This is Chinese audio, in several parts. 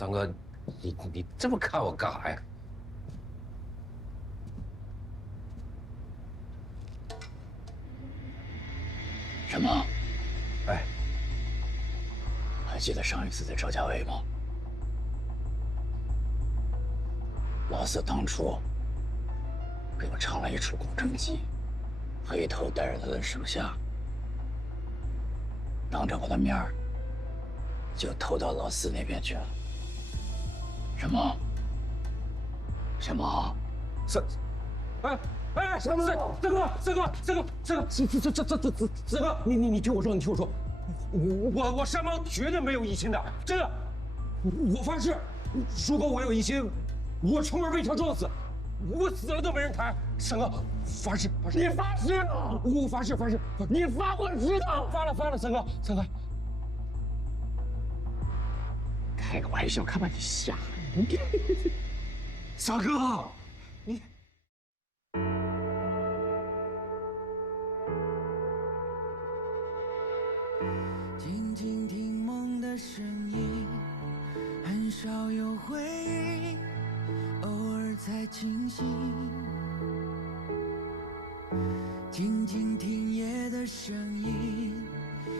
张哥，你这么看我干啥呀？什么？哎，还记得上一次在赵家围吗？老四当初给我唱了一出《古筝记》，黑头带着他的手下，当着我的面儿就偷到老四那边去了。什么？什么？哎，三哥，你听我说，我山猫绝对没有异心的，真的，我发誓，如果我有异心，我出门被车撞死，我死了都没人抬。三哥，发誓，你发誓啊！我发誓，你发我知道，发了，三哥，开个玩笑，看把你吓的！三哥，你。静静听梦的声音，很少有回应，偶尔才清醒。静静听夜的声音，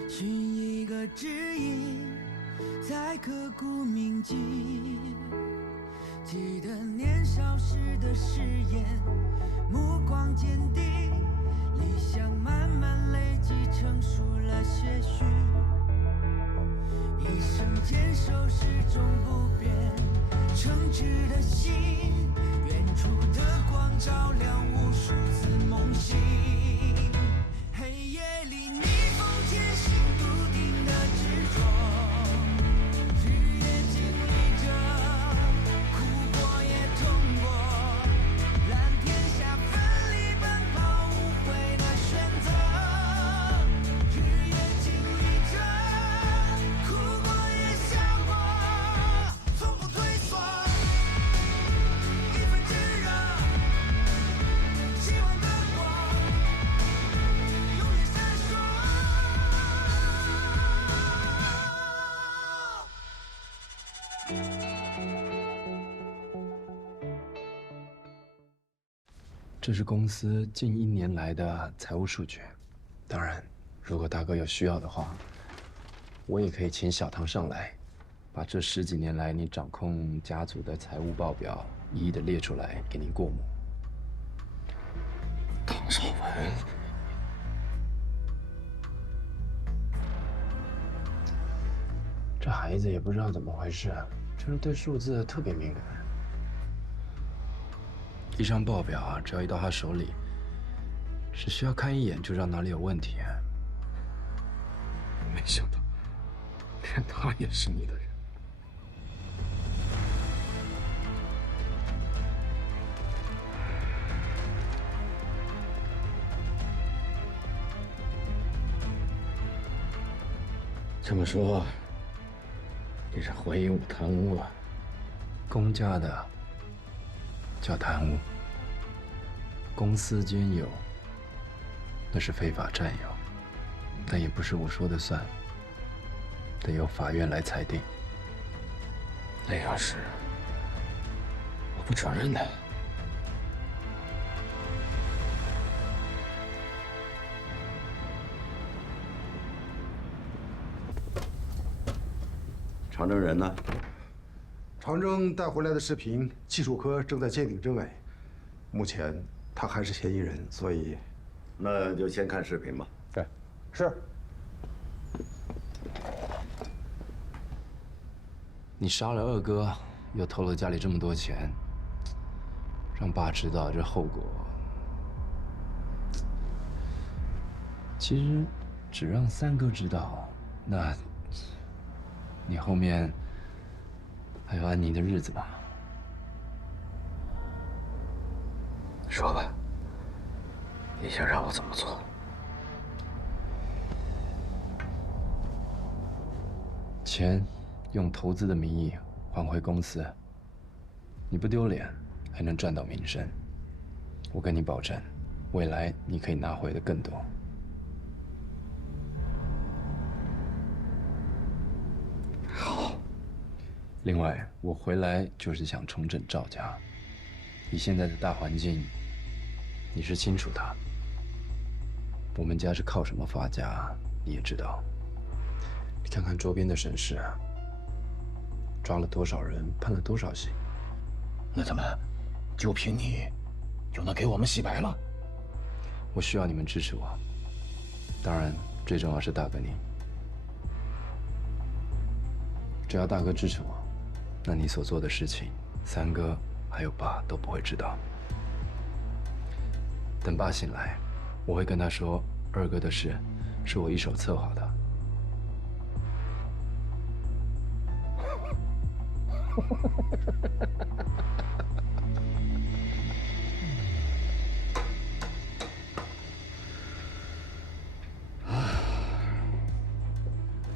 寻一个指引，才刻骨铭记。记得年少时的誓言，目光坚定，理想慢慢累积，成熟了些许。一生坚守始终不变，诚挚的心，远处的光照亮无数次梦醒。黑夜里逆风前行，笃定的执着，日夜经历着，哭过也痛过，蓝天下奋力奔跑，无悔的选择，日夜经历着，哭过也笑过，从不退缩，一份炙热，希望的光永远闪烁。这是公司近1年来的财务数据。当然，如果大哥有需要的话，我也可以请小唐上来，把这10几年来你掌控家族的财务报表一一的列出来给您过目。唐绍文，这孩子也不知道怎么回事，就是对数字特别敏感。一张报表啊，只要一到他手里，只需要看一眼就知道哪里有问题。没想到，连他也是你的人。这么说，你是怀疑我贪污了？公家的叫贪污，公私兼有那是非法占有，但也不是我说的算，得由法院来裁定。那要是我不承认呢？长征人呢？长征带回来的视频，技术科正在鉴定真伪，目前他还是嫌疑人，所以，那就先看视频吧。对，是。你杀了二哥，又偷了家里这么多钱，让爸知道这后果，其实只让三哥知道，那你后面还有安宁的日子吧？说吧，你想让我怎么做？钱用投资的名义还回公司，你不丢脸，还能赚到名声。我跟你保证，未来你可以拿回的更多。好，另外，我回来就是想重整赵家。以现在的大环境，你是清楚的。我们家是靠什么发家，你也知道。你看看周边的省市，抓了多少人，判了多少刑。那怎么，就凭你，就能给我们洗白了？我需要你们支持我。当然，最重要是大哥你。只要大哥支持我，那你所做的事情，三哥还有爸都不会知道。等爸醒来，我会跟他说，二哥的事是我一手策划的。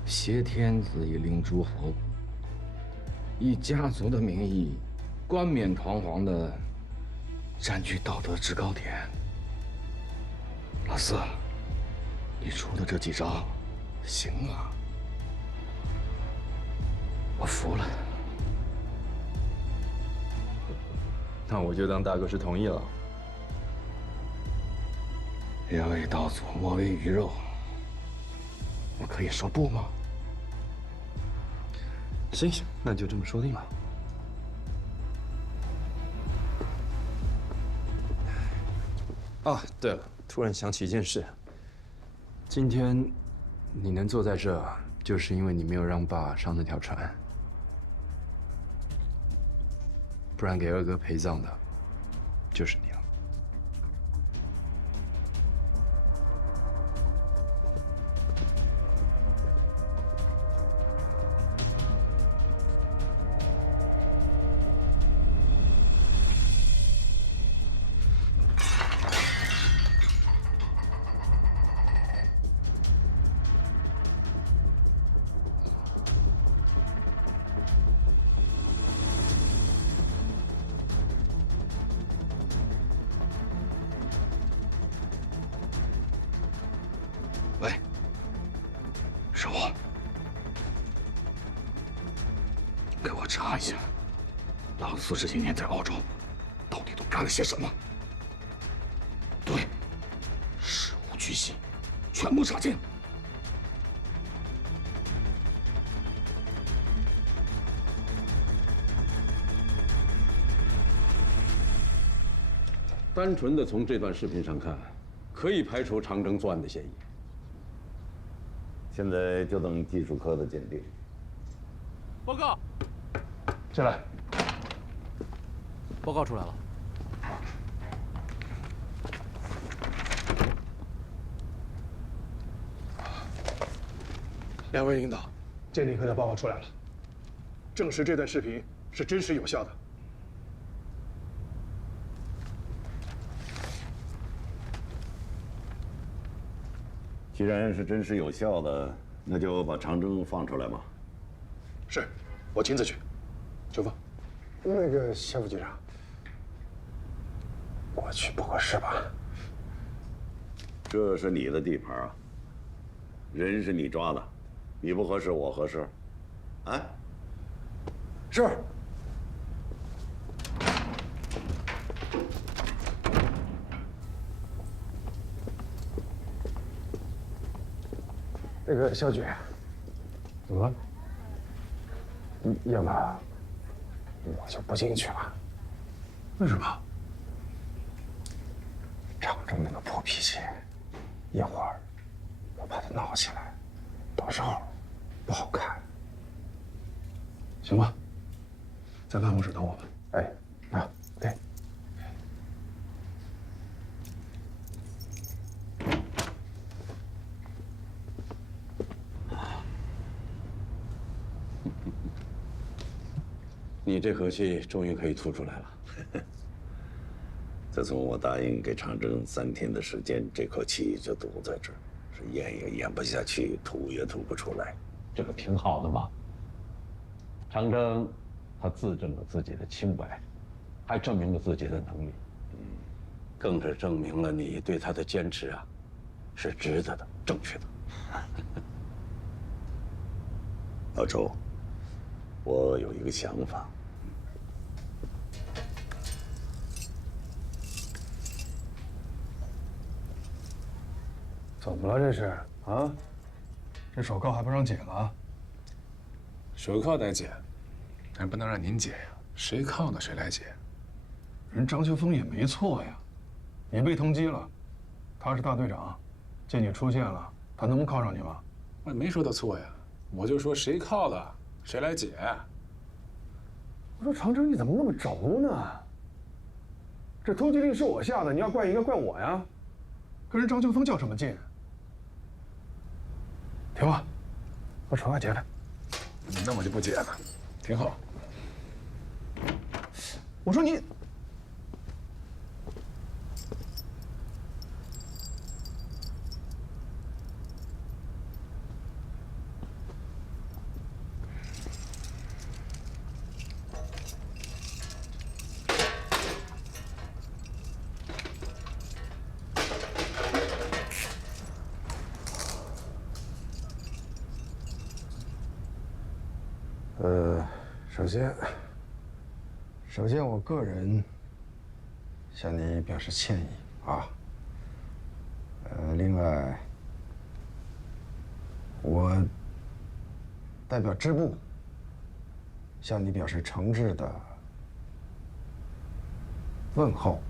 挟天子以令诸侯，以家族的名义，冠冕堂皇的占据道德制高点。老四，你出的这几招，行啊，我服了。那我就当大哥是同意了。人为刀俎，我为鱼肉，我可以说不吗？行，那就这么说定了。啊，对了，突然想起一件事。今天你能坐在这，就是因为你没有让爸上那条船，不然给二哥陪葬的，就是你了。喂，是我，给我查一下，老四这些年在澳洲到底都干了些什么？对，事无巨细，全部查清。单纯的从这段视频上看，可以排除长征作案的嫌疑。现在就等技术科的鉴定。报告，进来。报告出来了。两位领导，鉴定科的报告出来了，证实这段视频是真实有效的。既然是真实有效的，那就把长征放出来嘛。是，我亲自去。就放。那个肖副局长，我去不合适吧？这是你的地盘啊，人是你抓的，你不合适我合适，啊？是。那个肖局，怎么了？要么我就不进去了。为什么？长征那个破脾气，一会儿我怕他闹起来，到时候不好看。行吧，在办公室等我吧。哎，啊，对。你这口气终于可以吐出来了。自从我答应给长征3天的时间，这口气就堵在这儿，是咽也咽不下去，吐也吐不出来。这个挺好的嘛。长征，他自证了自己的清白，还证明了自己的能力，更是证明了你对他的坚持啊，是值得的，正确的。老周，我有一个想法。怎么了这是啊？这手铐还不让解了？手铐得解，但不能让您解呀。谁铐的谁来解。人张秋风也没错呀，你被通缉了，他是大队长，见你出现了，他能不铐上你吗？我也没说他错呀，我就说谁铐的谁来解。我说长征你怎么那么轴呢？这通缉令是我下的，你要怪应该怪我呀，跟人张秋风较什么劲？听话，把手铐解开。那我就不解了，挺好。我说你，首先，我个人向你表示歉意啊。另外，我代表支部向你表示诚挚的问候。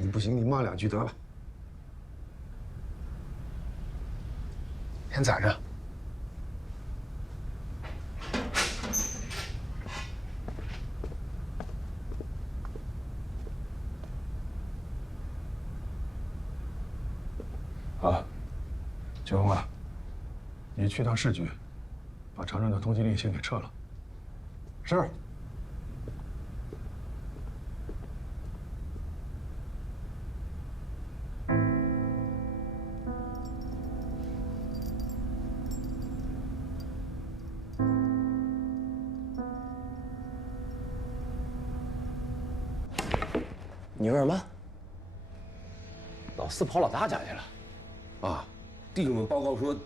你不行，你骂2句得了。先攒着。啊，秋风啊，你去趟市局，把长征的通缉令先给撤了。是。你说什么？老四跑老大家去了？啊，弟兄们报告说，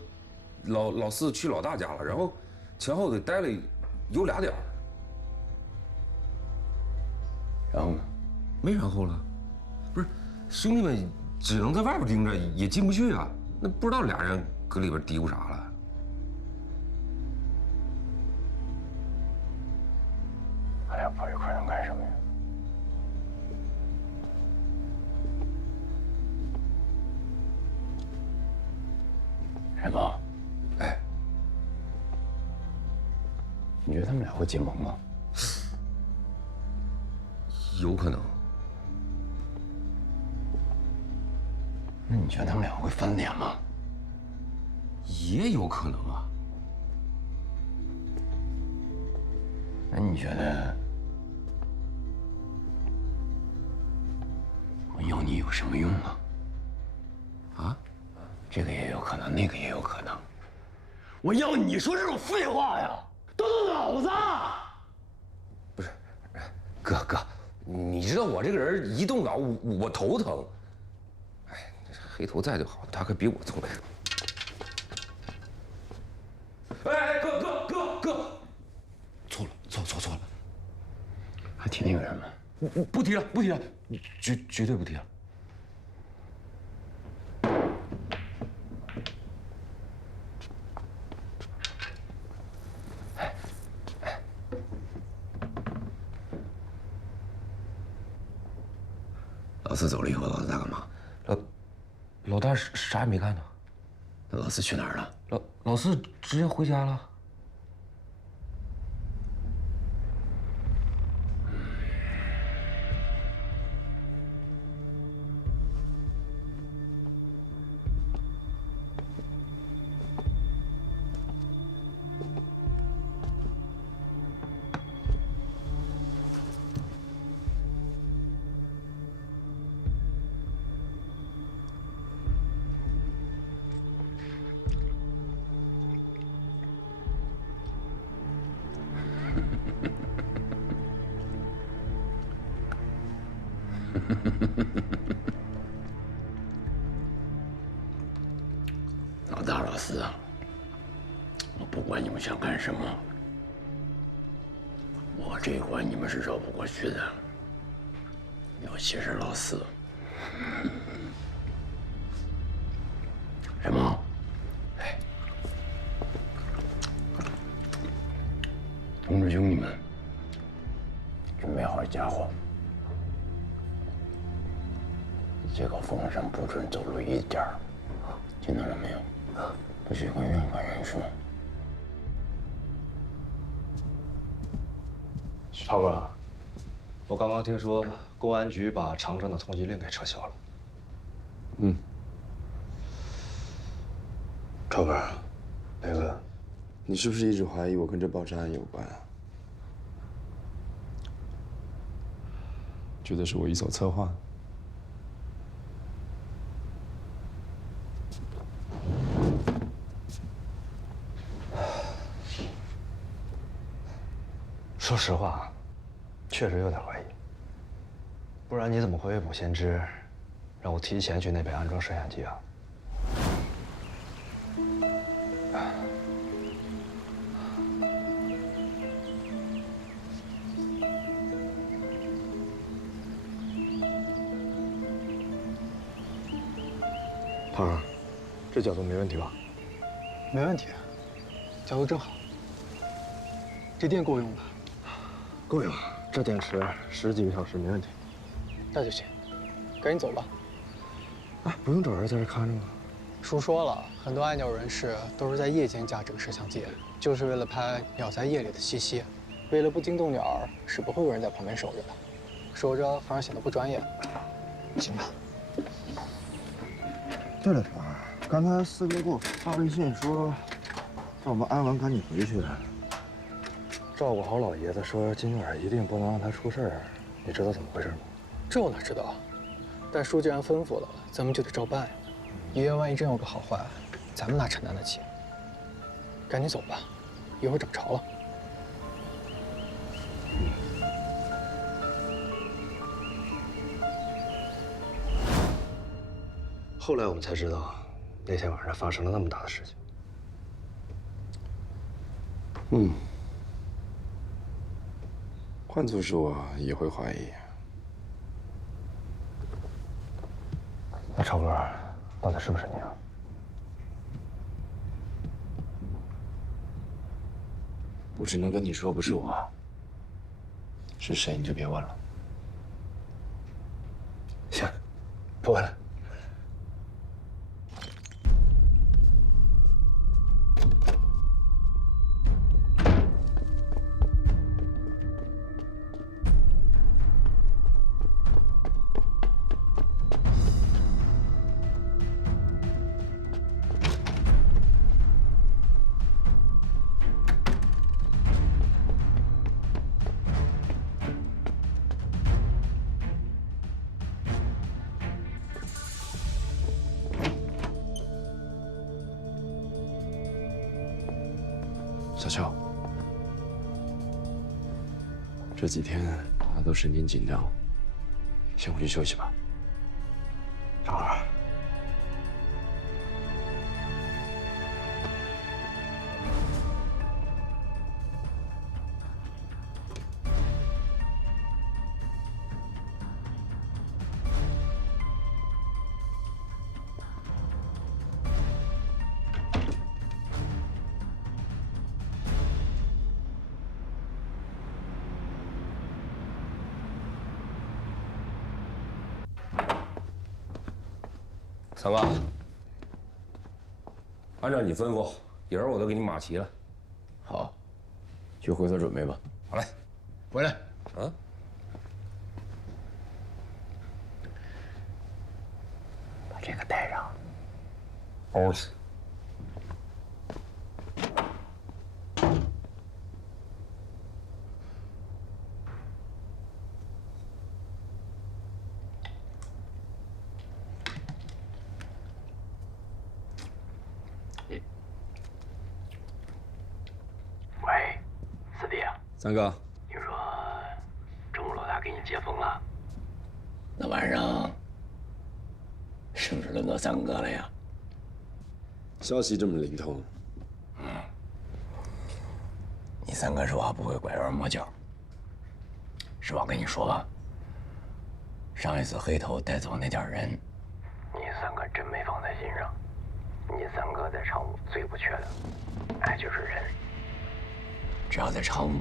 老四去老大家了，然后前后得待了有2点。然后呢？没然后了。不是，兄弟们只能在外边盯着，也进不去啊。那不知道俩人搁里边嘀咕啥了。俺俩跑一块能干什么呀？山峰，哎，你觉得他们俩会结盟吗？有可能。那你觉得他们俩会翻脸吗？也有可能啊。那你觉得我要你有什么用啊？啊？这个也有可能，那个也有可能。我要你说这种废话呀，动动脑子！不是，哥，你知道我这个人一动脑我头疼。哎，黑头在就好，他可比我聪明。哎，哥，错了，还提那个人吗？不提了，绝对不提了。老四走了以后，老大干嘛？老大啥也没干呢。那老四去哪儿了？老四直接回家了。老大老四啊，我不管你们想干什么，我这一关你们是绕不过去的，尤其是老四。什么？哎，同志兄弟们，准备好家伙。 这个风上不准走路一点儿，听到了没有？不许管人管人数。超哥，我刚刚听说公安局把长征的通缉令给撤销了。嗯。超哥，雷哥，你是不是一直怀疑我跟这爆炸案有关啊？觉得是我一手策划？ 说实话，确实有点怀疑。不然你怎么会未卜先知，让我提前去那边安装摄像机啊？胖儿，这角度没问题吧？没问题，角度正好。这电够用吧？ 够用，这电池10几个小时没问题。那就行，赶紧走吧。哎，不用找人在这看着吗？叔说了，很多爱鸟人士都是在夜间架这个摄像机，就是为了拍鸟在夜里的栖息。为了不惊动鸟儿，是不会有人在旁边守着的。守着反而显得不专业。行吧。对了，团儿，刚才四哥给我发微信说，让我们安完赶紧回去。 照顾好老爷子，说今晚一定不能让他出事儿，你知道怎么回事吗？这我哪知道？但叔既然吩咐了，咱们就得照办呀。爷爷万一真有个好坏，咱们哪承担得起？赶紧走吧，一会儿涨潮了。后来我们才知道，那天晚上发生了那么大的事情。换做是我也会怀疑。那超哥，到底是不是你啊？我只能跟你说，不是我。是谁你就别问了。行，不问了。 小乔，这几天他都神经紧张，先回去休息吧。张二，三哥，按照你吩咐，人儿我都给你码齐了。好，去回所准备吧。好嘞，回来。啊？把这个带上。哦。喂，四弟啊，三哥，听说中午老大给你接风了，那晚上是不是轮到三哥了呀？消息这么灵通。你三哥说话不会拐弯抹角。实话跟你说吧，上一次黑头带走那点人，你三哥真没放在心上。你三哥在常务最不缺的，哎，就是人。只要在常务，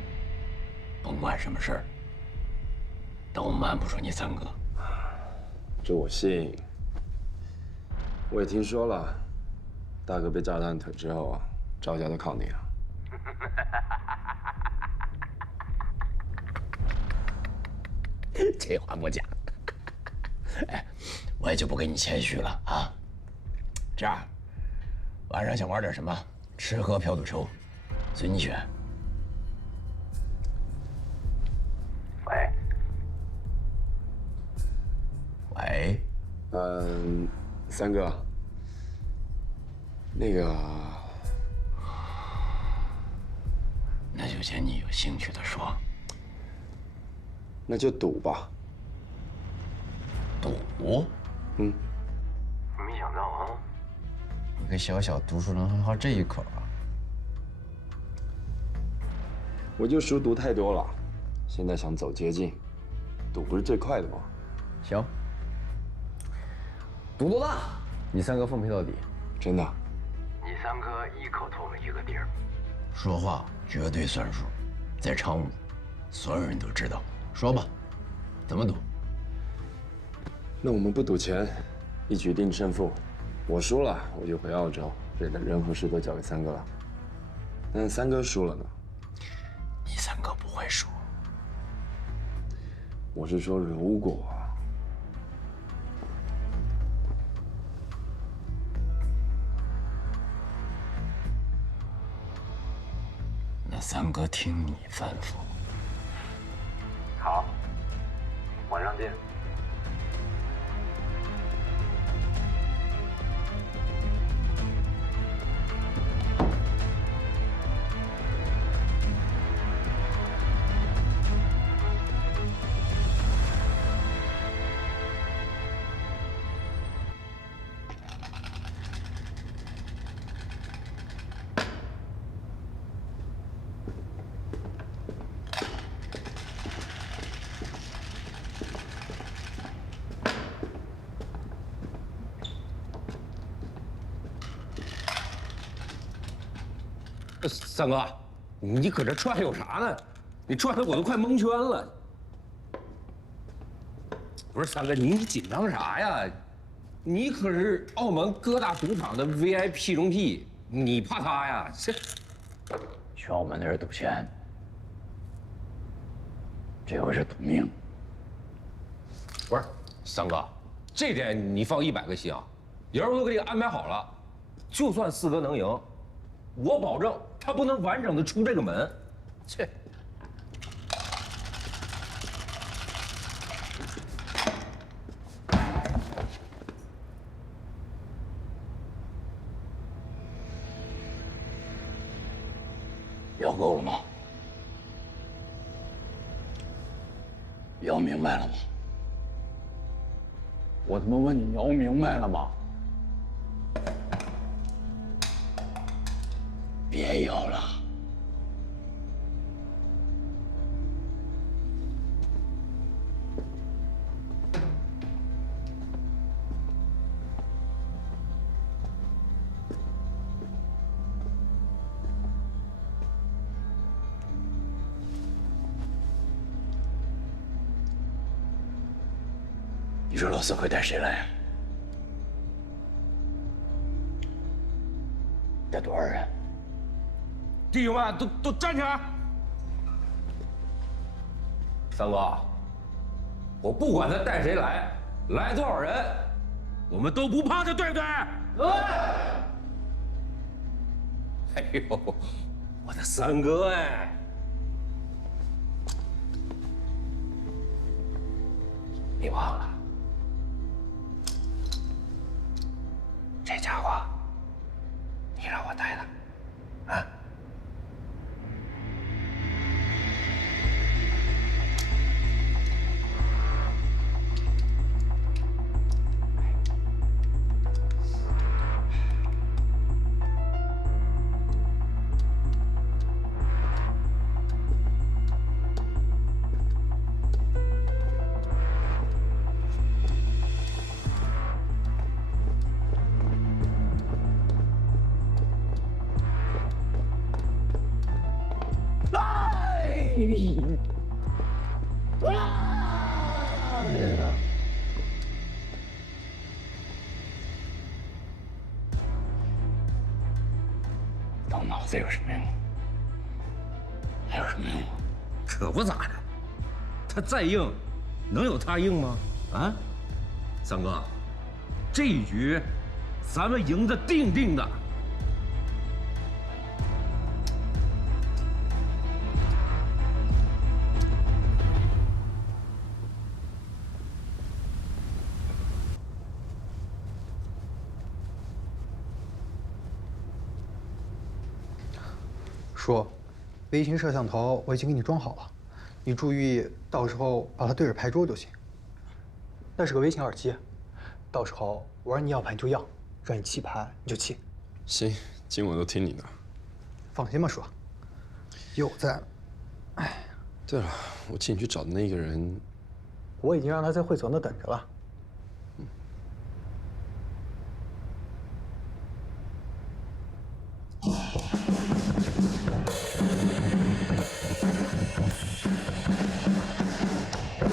甭管什么事儿，都瞒不住你三哥。这我信。我也听说了，大哥被炸断腿之后啊，赵家都靠你了。这话不假。哎，我也就不跟你谦虚了啊。这样，晚上想玩点什么？吃喝嫖赌抽，随你选。喂，喂，三哥，那个，那就见你有兴趣的说。那就赌吧。赌？嗯。没想到啊，你个小小读书人还好这一口啊！我就书读太多了，现在想走捷径，赌不是最快的吗？行，赌多大？你三哥奉陪到底。真的？你三哥一口透了一个底儿，说话绝对算数，在常务，所有人都知道。说吧，怎么赌？那我们不赌钱，一局定胜负。我输了，我就回澳洲，这里的人和事都交给三哥了。但三哥输了呢？你三哥不会输。我是说，如果……那三哥听你吩咐。好，晚上见。三哥，你搁这串悠啥呢？你串的我都快蒙圈了。不是三哥，你紧张啥呀？你可是澳门各大赌场的 VIP 中 P， 你怕他呀？这去澳门那是赌钱，这回是赌命。不是三哥，这点你放100个心啊！人我都给你安排好了，就算四哥能赢，我保证他不能完整的出这个门。切！摇够了吗？摇明白了吗？我他妈问你，摇明白了吗？别摇了。你说老四会带谁来？带多少人？弟兄们，都站起来！三哥，我不管他带谁来，来多少人，我们都不怕他，对不对？对。哎呦，我的三哥哎！你忘了？这家伙，你让我带的，啊？动脑子有什么用？还有什么用？可不咋的，他再硬，能有他硬吗？啊，三哥，这一局咱们赢的定定的。叔，微型摄像头我已经给你装好了，你注意到时候把它对着牌桌就行。那是个微型耳机，到时候我让你要牌你就要，让你弃牌你就弃。行，今晚都听你的。放心吧，叔。有在。哎，对了，我请你去找的那个人，我已经让他在会所那等着了。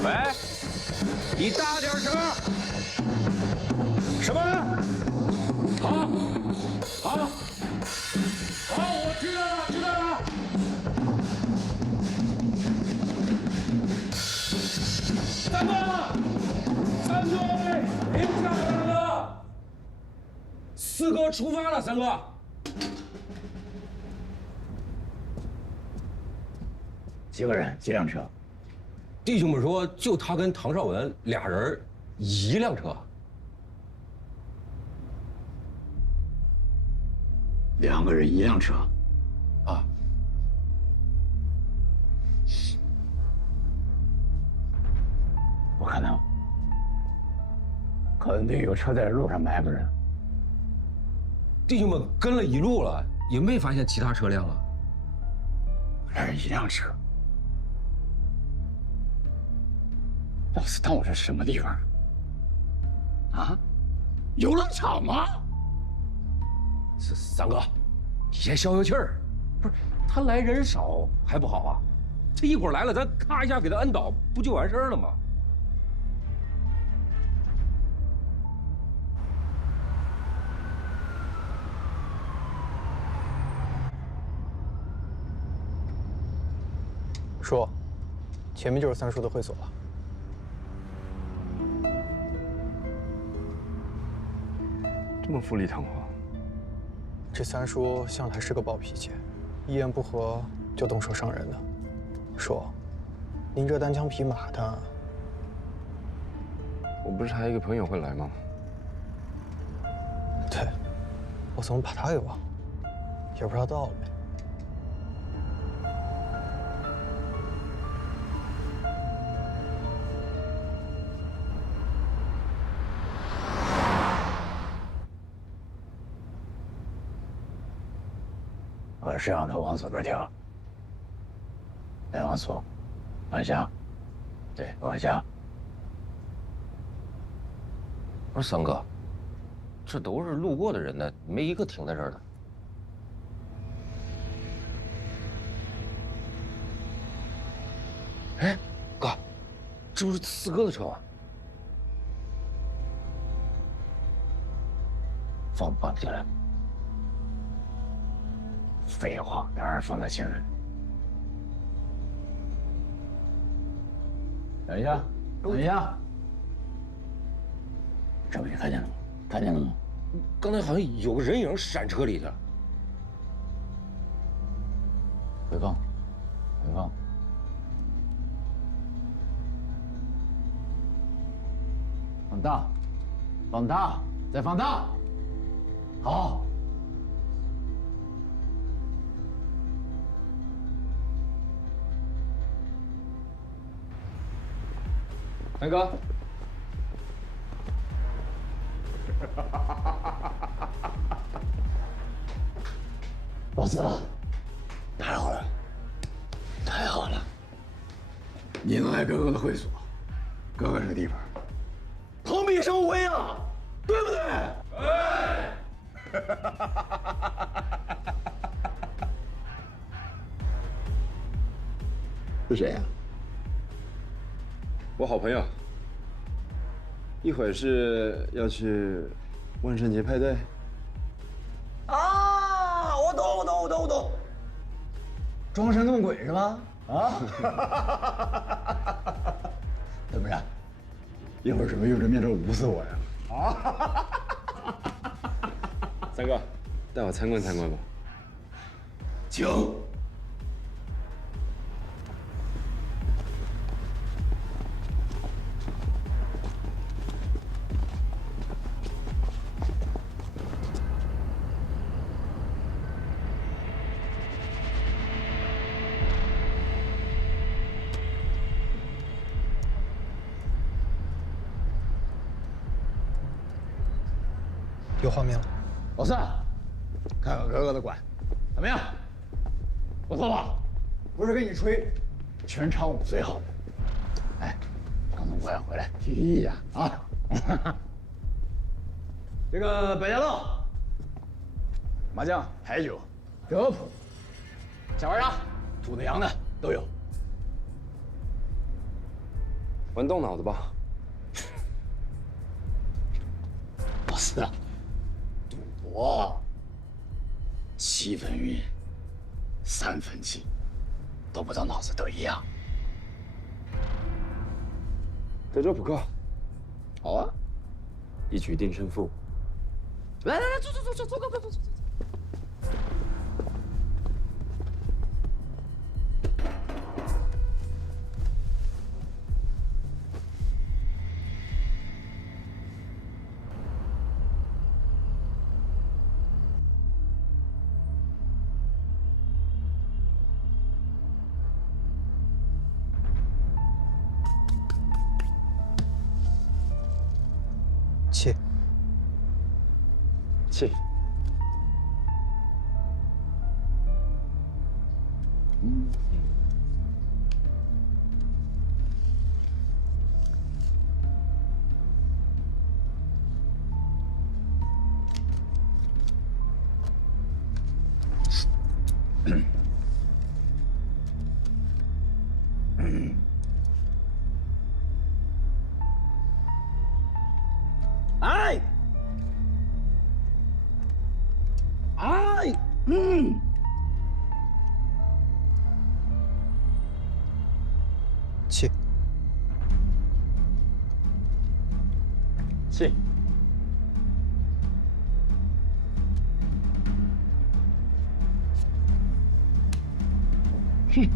喂，你大点声！什么？好，我知道了，知道了。三哥，停下来了！四哥出发了，三哥。几个人？几辆车？弟兄们说，就他跟唐绍文俩人，1辆车。2个人1辆车。啊。不可能，可能得有车在路上埋伏着。弟兄们跟了一路了，也没发现其他车辆啊。2人1辆车。老子当我这是什么地方？啊？游乐场吗？三哥，你先消消气儿。不是他来人少还不好啊？这一会儿来了，咱咔一下给他摁倒，不就完事儿了吗？叔，前面就是三叔的会所了。这么富丽堂皇。这三叔向来是个暴脾气，一言不合就动手伤人的。叔，您这单枪匹马的，我不是还有一个朋友会来吗？对，我怎么把他给忘了？也不知道到了没。我是让他往左边跳，再往左，往下，对，往下。不是三哥，这都是路过的人呢，没一个停在这儿的。哎，哥，这不是四哥的车吗？放进来。废话，当然放在前面。等一下，等一下，这位看见了吗？看见了吗？刚才好像有个人影闪车里去了。回放，回放。放大，放大，再放大。好。南哥，老子，太好了，太好了！你能来哥哥的会所，哥哥这个地方，蓬荜生辉啊，对不对？对。是谁呀？我好朋友。一会儿是要去万圣节派对。啊，我懂，装神弄鬼是吧？啊，怎么着？一会儿准备用这面罩捂死我呀？啊！三哥，带我参观参观吧。请。有画面了。老四，看看哥哥的馆，怎么样？不错吧？不是跟你吹，全场舞最好的。哎，刚从国外回来，体育呀啊！这个百家乐、麻将、牌九、德扑、下玩啥，猪的、羊的都有。玩动脑子吧。老四啊，赌博7分晕，3分气，都不到脑子得一样。德州扑克，好啊，一局定胜负。来，坐。气。气。气。气。哼。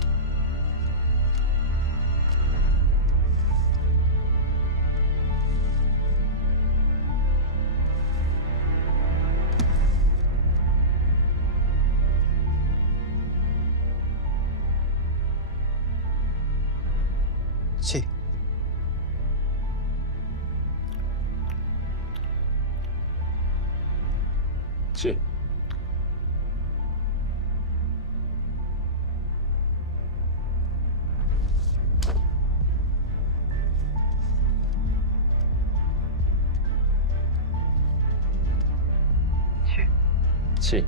气。气。气。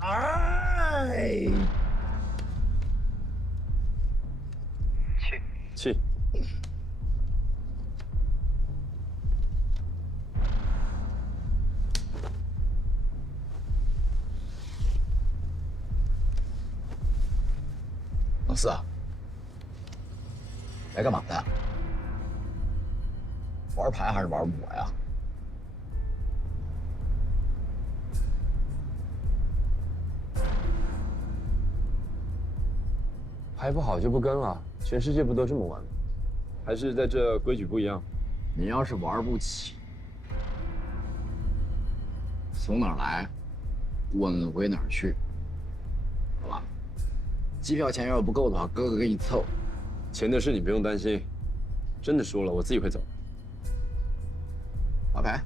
哎。气。老四啊，来干嘛的？玩牌还是玩我呀？牌不好就不跟了，全世界不都这么玩吗？还是在这规矩不一样？你要是玩不起，从哪儿来，问回哪儿去。了。机票钱要是不够的话，哥哥给你凑。钱的事你不用担心，真的输了我自己会走。打牌。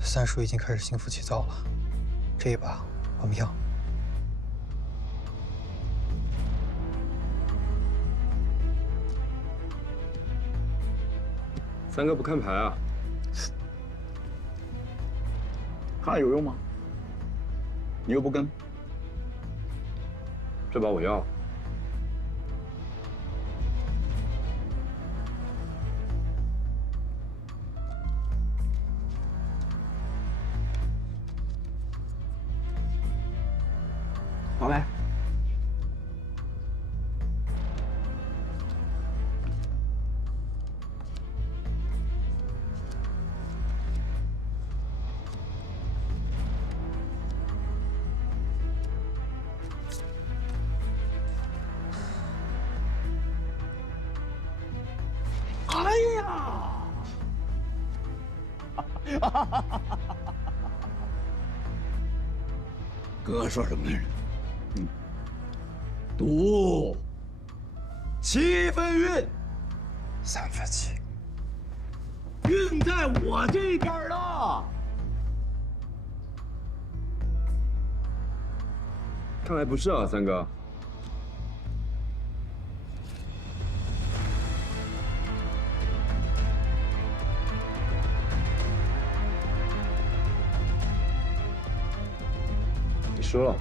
三叔已经开始心浮气躁了，这一把我们赢。三哥不看牌啊？看有用吗？你又不跟。这把我要。好嘞。哎呀！哥说什么来着？赌7分运，3分7，运在我这边了。看来不是啊，三哥。你输了。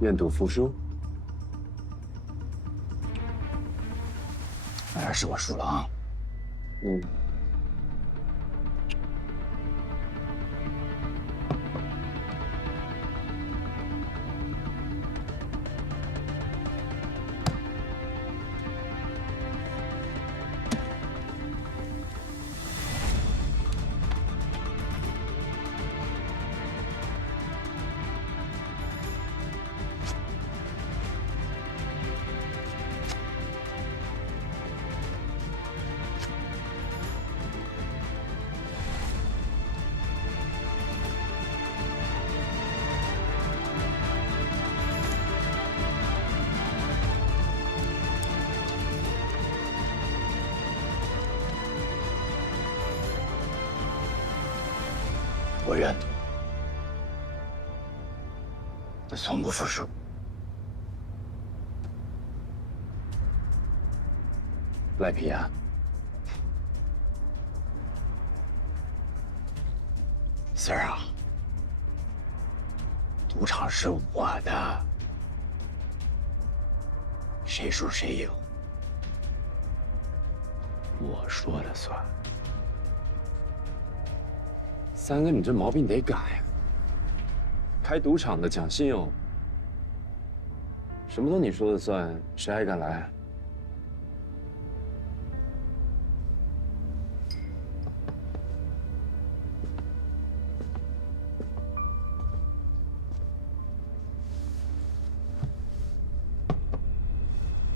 愿赌服输。还是我输了啊。我愿赌，我从不服输。赖皮啊！四儿啊，赌场是我的，谁输谁赢，我说了算。三哥，你这毛病得改呀！开赌场的讲信用，什么都你说了算，谁还敢来？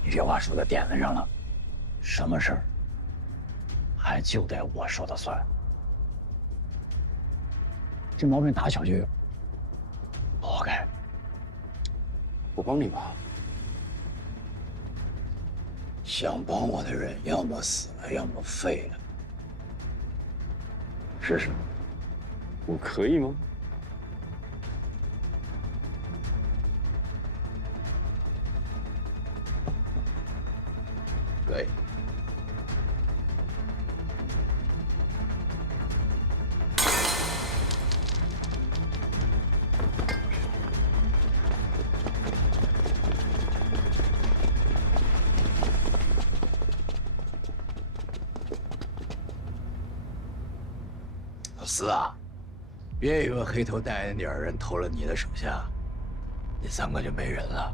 你这话说到点子上了，什么事儿还就得我说了算。这毛病打小就有，不好改。我帮你吧。想帮我的人，要么死了，要么废了。试试。我可以吗？可以。老四啊，别以为黑头带那点儿人投了你的手下，你三哥就没人了。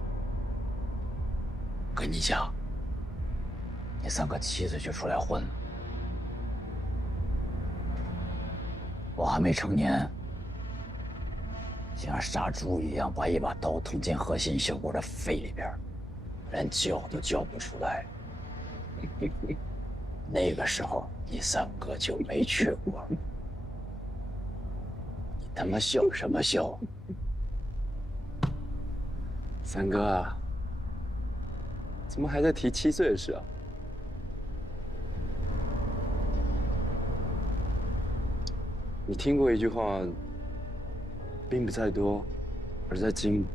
跟你讲，你三哥7岁就出来混了，我还没成年，像杀猪一样把一把刀捅进核心小郭的肺里边，连叫都叫不出来。那个时候你三哥就没去过，你他妈笑什么笑？三哥啊，怎么还在提7岁的事啊？你听过一句话，兵不在多，而在精。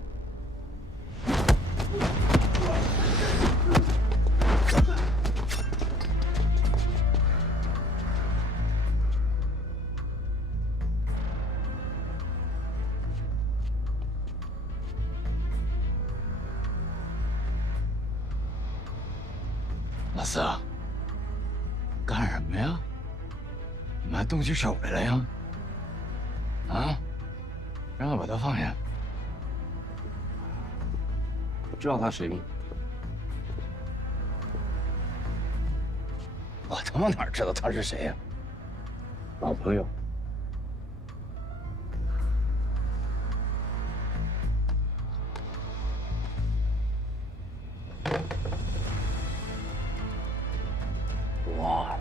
老四，干什么呀？你们还动起手来了呀？啊！让我把他放下。知道他谁吗？我他妈哪知道他是谁呀？老朋友。哇！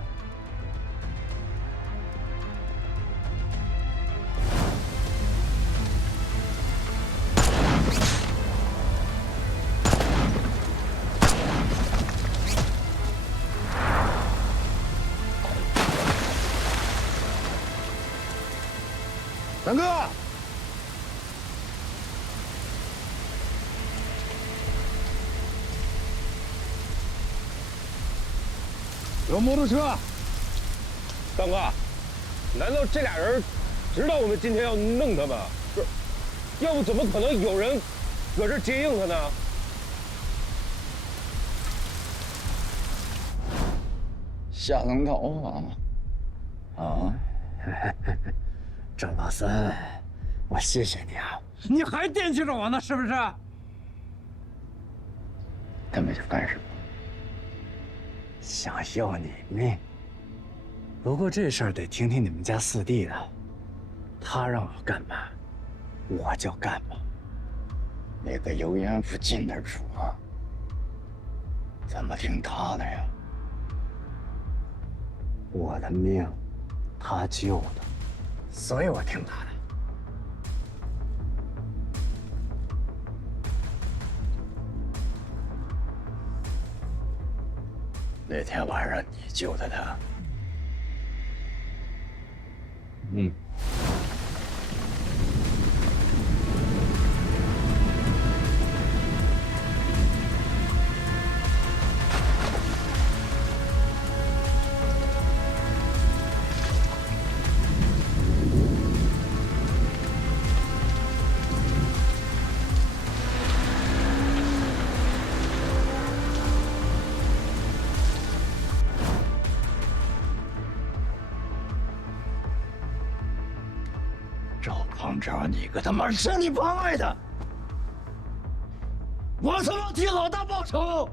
三哥，有摩托车。大哥，难道这俩人知道我们今天要弄他们？不是，要不怎么可能有人搁这接应他呢？下龙头啊！啊！赵老三，我谢谢你啊！你还惦记着我呢，是不是？他们想干什么？想要你命。不过这事儿得听听你们家四弟的，他让我干嘛，我就干嘛。那个油盐不进的主啊，怎么听他的呀？我的命，他救的，所以我听他的。那天晚上你救的他。嗯。赵胖招，你个他妈是你妨碍的！我他妈替老大报仇！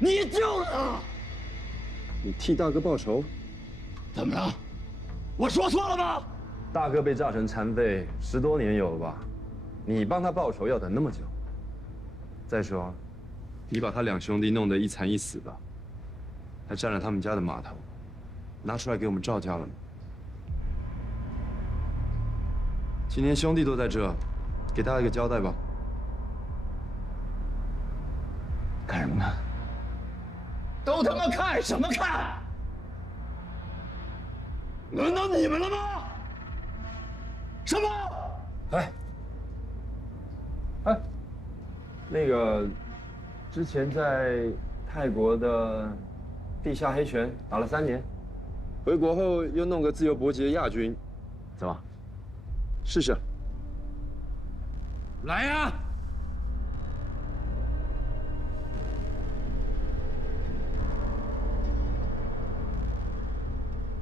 你救了他！你替大哥报仇？怎么了？我说错了吗？大哥被炸成残废10多年有了吧？你帮他报仇要等那么久？再说，你把他2兄弟弄得一残一死的，还占了他们家的码头，拿出来给我们赵家了吗？今天兄弟都在这，给大家一个交代吧。干什么呢？都他妈看什么看？轮到你们了吗？什么？哎，那个，之前在泰国的地下黑拳打了3年，回国后又弄个自由搏击的亚军，怎么？试试？来呀！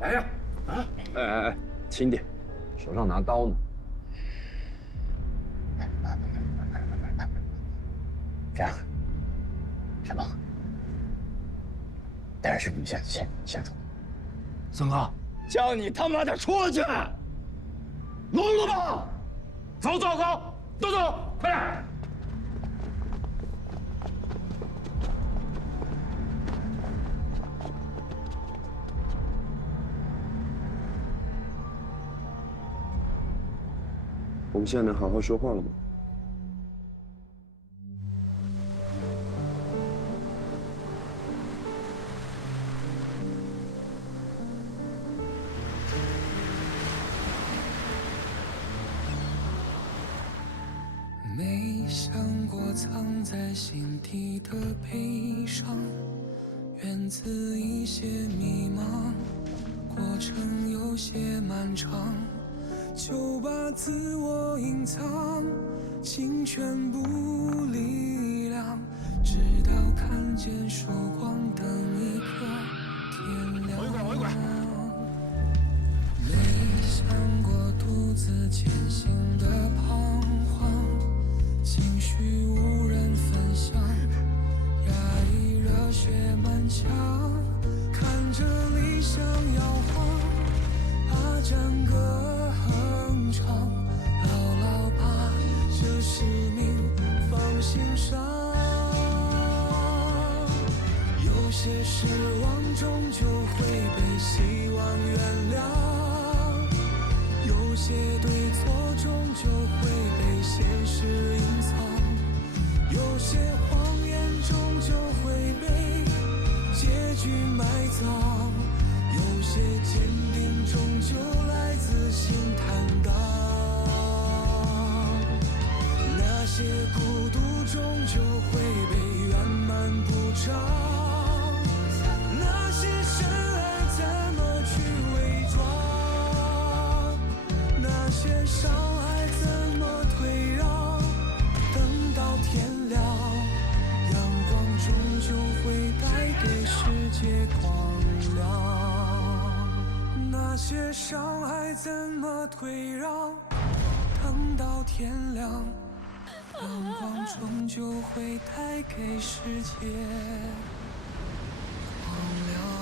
来呀！啊！哎，轻点，手上拿刀呢。这样，什么？带着士兵先走。孙哥，叫你他妈的出去！聋了吗？走，都走，快点！我们现在能好好说话了吗？没想过藏在心底的悲伤，源自一些迷茫，过程有些漫长，就把自我隐藏，尽全部力量，直到看见曙光的一刻，天亮。回拐。没想过独自前行的彷徨，情绪无人分享，压抑热血满腔，看着理想摇晃，把战歌哼唱，牢牢把这使命放心上。有些失望终究会被希望原谅，有些对错终究会被现实隐藏，有些谎言终究会被结局埋葬，有些坚定终究来自心坦荡，那些孤独终究会被圆满补偿，那些深爱怎么去伪装，那些伤害怎么退让，等到天亮，阳光终究会带给世界光亮，那些伤害怎么退让，等到天亮，阳光终究会带给世界光亮。